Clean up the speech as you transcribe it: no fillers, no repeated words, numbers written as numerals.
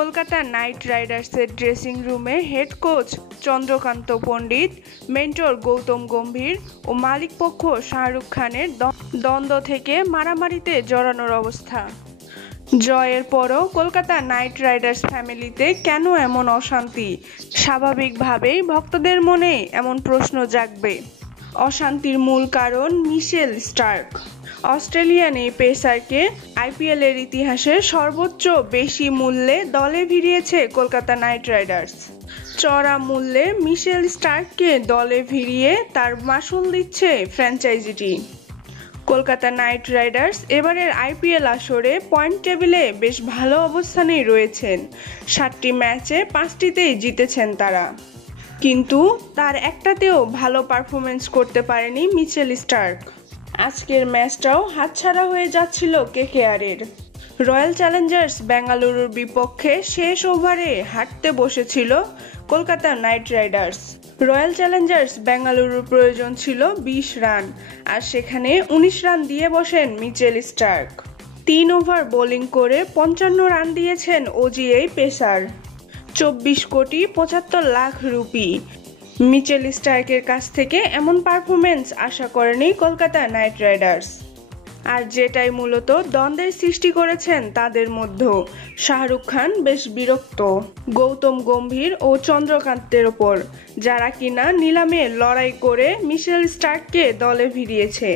Kolkata night রাইডার্সের dressing রুমে head coach Chandrakant পণ্ডিত, mentor Gautam Gambhir ও মালিকপক্ষ শাহরুখ খানের দ্বন্দ্ব থেকে মারামারিতে জড়ানোর অবস্থা। জয়ের পরও কলকাতা নাইট রাইডার্স ফ্যামিলিতে কেন এমন অশান্তি? স্বাভাবিকভাবেই ভক্তদের মনে এমন প্রশ্ন জাগবে। অশান্তির মূল কারণ মিশেল স্টার্ক। অস্ট্রেলিয়ান এই পেসারকে আইপিএলের ইতিহাসে সর্বোচ্চ বেশি মূল্যে দলে ভিড়িয়েছে কলকাতা নাইট রাইডার্স। চড়া মূল্যে মিশেল স্টার্ককে দলে ভিড়িয়ে তার মাসুল দিচ্ছে ফ্র্যাঞ্চাইজিটি। কলকাতা নাইট রাইডার্স এবারের আইপিএল আসরে পয়েন্ট টেবিলে বেশ ভালো অবস্থানেই রয়েছেন। 7টি ম্যাচে 5টিতেই জিতেছেন তারা, কিন্তু তার একটাতেও ভালো পারফরমেন্স করতে পারেনি মিচেল স্টার্ক। আজকের ম্যাচটাও হাতছাড়া হয়ে যাচ্ছিল কেকেআরের। রয়্যাল চ্যালেঞ্জার্স বেঙ্গালুরুর বিপক্ষে শেষ ওভারে হাঁটতে বসেছিল Kolkata night Riders. Royal Challengers বেঙ্গালুরুর প্রয়োজন ছিল 20 রান, আর সেখানে 19 রান দিয়ে বসেন মিচেল স্টার্ক। 3 ওভার বোলিং করে 55 রান দিয়েছেন এই পেসার। 24,75,00,000 রুপি। মিচেল স্টার্কের কাছ থেকে এমন পারফরমেন্স আশা করেনি কলকাতা নাইট রাইডার্স। আর যেটাই মূলত দ্বন্দ্বের সৃষ্টি করেছেন তাদের মধ্যে। শাহরুখ খান বেশ বিরক্ত গৌতম গম্ভীর ও চন্দ্রকান্তের ওপর, যারা কিনা নিলামে লড়াই করে মিশেল স্টার্ককে দলে ভিড়িয়েছে।